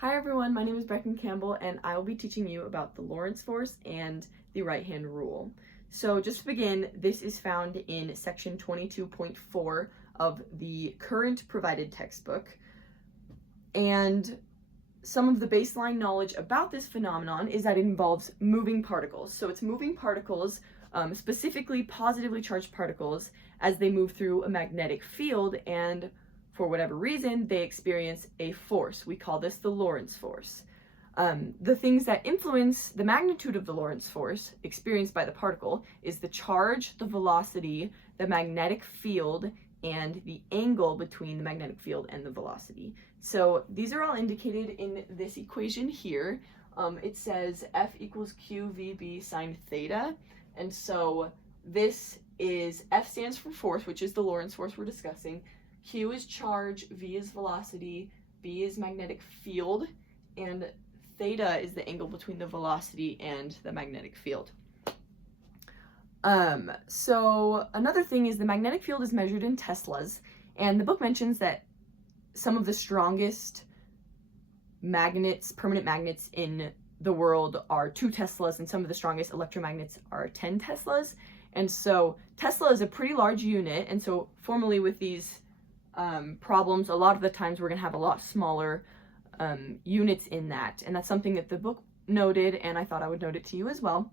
Hi everyone, my name is Breckan Campbell and I will be teaching you about the Lorentz force and the right-hand rule. So just to begin, this is found in section 22.4 of the current provided textbook. And some of the baseline knowledge about this phenomenon is that it involves moving particles. So it's moving particles, specifically positively charged particles, as they move through a magnetic field, and for whatever reason, they experience a force. We call this the Lorentz force. The things that influence the magnitude of the Lorentz force experienced by the particle is the charge, the velocity, the magnetic field, and the angle between the magnetic field and the velocity. So these are all indicated in this equation here. It says F equals QVB sine theta. And so this is, F stands for force, which is the Lorentz force we're discussing. Q is charge, V is velocity, B is magnetic field, and theta is the angle between the velocity and the magnetic field. So another thing is the magnetic field is measured in Teslas, and the book mentions that some of the strongest magnets, permanent magnets in the world are 2 Teslas, and some of the strongest electromagnets are 10 Teslas. And so Tesla is a pretty large unit, and so formally with these problems, a lot of the times we're going to have a lot smaller units in that, and that's something that the book noted, and I thought I would note it to you as well.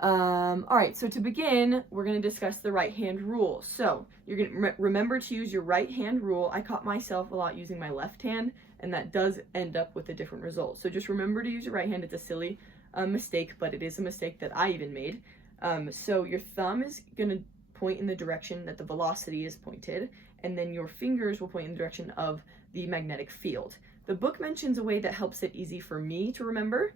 All right, so to begin, we're going to discuss the right-hand rule. So you're going to remember to use your right-hand rule. I caught myself a lot using my left hand, and that does end up with a different result. So just remember to use your right hand. It's a silly mistake, but it is a mistake that I even made. So your thumb is going to point in the direction that the velocity is pointed, and then your fingers will point in the direction of the magnetic field. The book mentions a way that helps it easy for me to remember.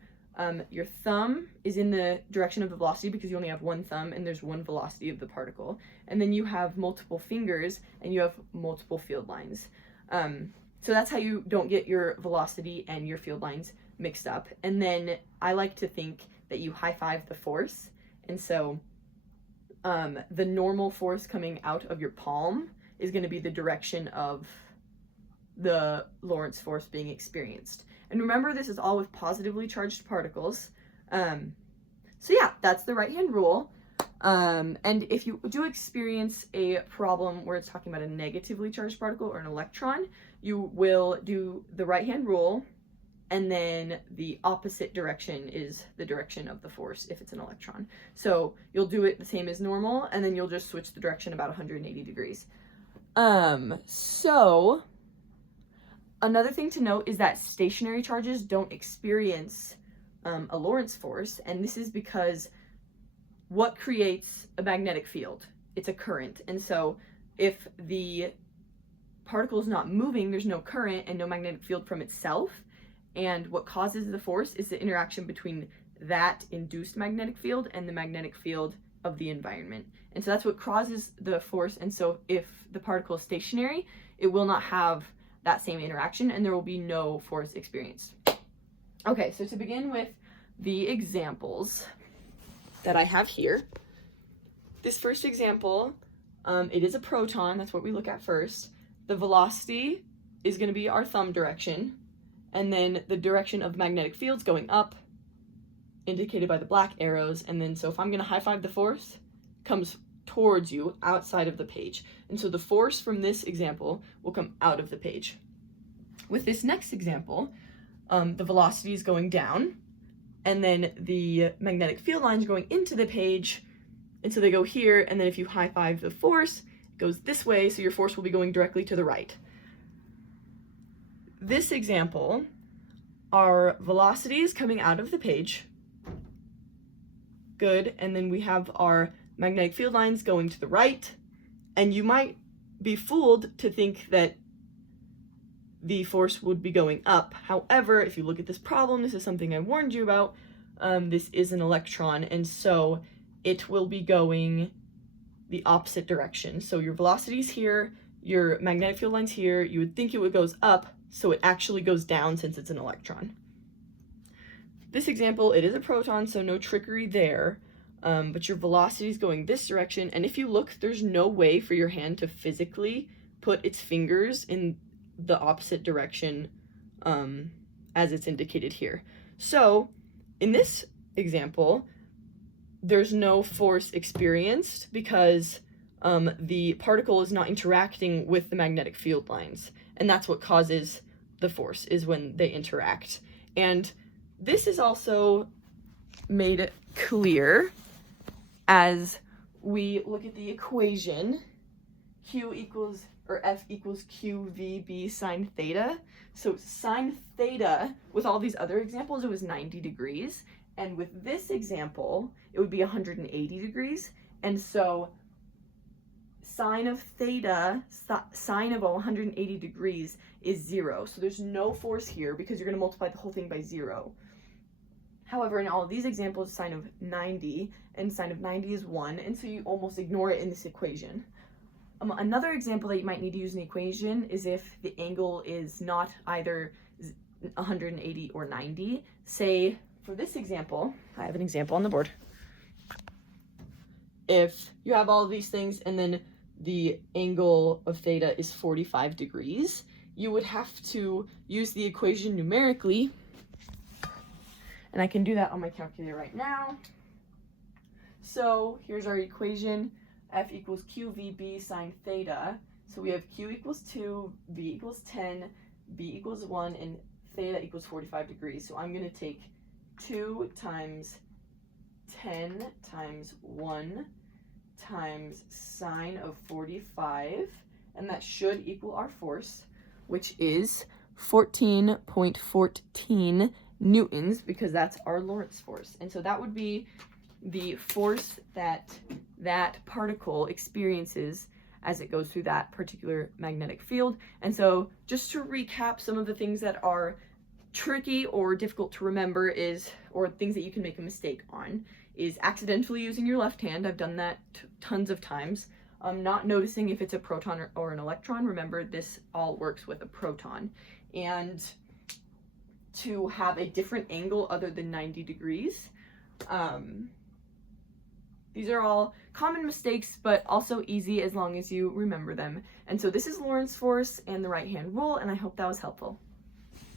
Your thumb is in the direction of the velocity because you only have one thumb and there's one velocity of the particle. And then you have multiple fingers and you have multiple field lines. So that's how you don't get your velocity and your field lines mixed up. And then I like to think that you high-five the force. And so the normal force coming out of your palm is going to be the direction of the Lorentz force being experienced. And remember, this is all with positively charged particles. So yeah, that's the right-hand rule. And if you do experience a problem where it's talking about a negatively charged particle or an electron, you will do the right-hand rule, and then the opposite direction is the direction of the force if it's an electron. So you'll do it the same as normal, and then you'll just switch the direction about 180 degrees. So another thing to note is that stationary charges don't experience a Lorentz force, and this is because what creates a magnetic field? It's a current. And so if the particle is not moving, there's no current and no magnetic field from itself, and what causes the force is the interaction between that induced magnetic field and the magnetic field of the environment. And so that's what causes the force, and so if the particle is stationary, it will not have that same interaction and there will be no force experienced. Okay, so to begin with the examples that I have here, this first example, it is a proton, that's what we look at first. The velocity is going to be our thumb direction, and then the direction of magnetic fields going up, indicated by the black arrows, and then so if I'm going to high-five the force, comes towards you outside of the page. And so the force from this example will come out of the page. With this next example, the velocity is going down, and then the magnetic field lines going into the page, and so they go here, and then if you high-five the force, it goes this way, so your force will be going directly to the right. This example, our velocity is coming out of the page. Good, and then we have our magnetic field lines going to the right, and you might be fooled to think that the force would be going up. However, if you look at this problem, this is something I warned you about. This is an electron, and so it will be going the opposite direction. So your velocity is here, your magnetic field line's here. You would think it goes up, so it actually goes down since it's an electron. This example, it is a proton, so no trickery there. But your velocity is going this direction, and if you look, there's no way for your hand to physically put its fingers in the opposite direction as it's indicated here. So in this example, there's no force experienced because the particle is not interacting with the magnetic field lines, and that's what causes the force, is when they interact. And this is also made clear as we look at the equation F equals QVB sine theta. So sine theta, with all these other examples, it was 90 degrees. And with this example, it would be 180 degrees. And so sine of theta, sine of 180 degrees is 0. So there's no force here because you're going to multiply the whole thing by 0. However, in all of these examples, sine of 90 and sine of 90 is 1, and so you almost ignore it in this equation. Another example that you might need to use an equation is if the angle is not either 180 or 90. Say, for this example, I have an example on the board. If you have all of these things and then the angle of theta is 45 degrees, you would have to use the equation numerically. And I can do that on my calculator right now. So here's our equation. F equals QVB sine theta. So we have Q equals 2, V equals 10, B equals 1, and theta equals 45 degrees. So I'm going to take 2 times 10 times 1 times sine of 45, and that should equal our force, which is 14.14 newtons, because that's our Lorentz force. And so that would be the force that that particle experiences as it goes through that particular magnetic field. And so just to recap, some of the things that are tricky or difficult to remember or things that you can make a mistake on, is accidentally using your left hand. I've done that tons of times. Not noticing if it's a proton or an electron. Remember, this all works with a proton. And to have a different angle other than 90 degrees. These are all common mistakes, but also easy as long as you remember them. And so this is Lorentz force and the right-hand rule, and I hope that was helpful.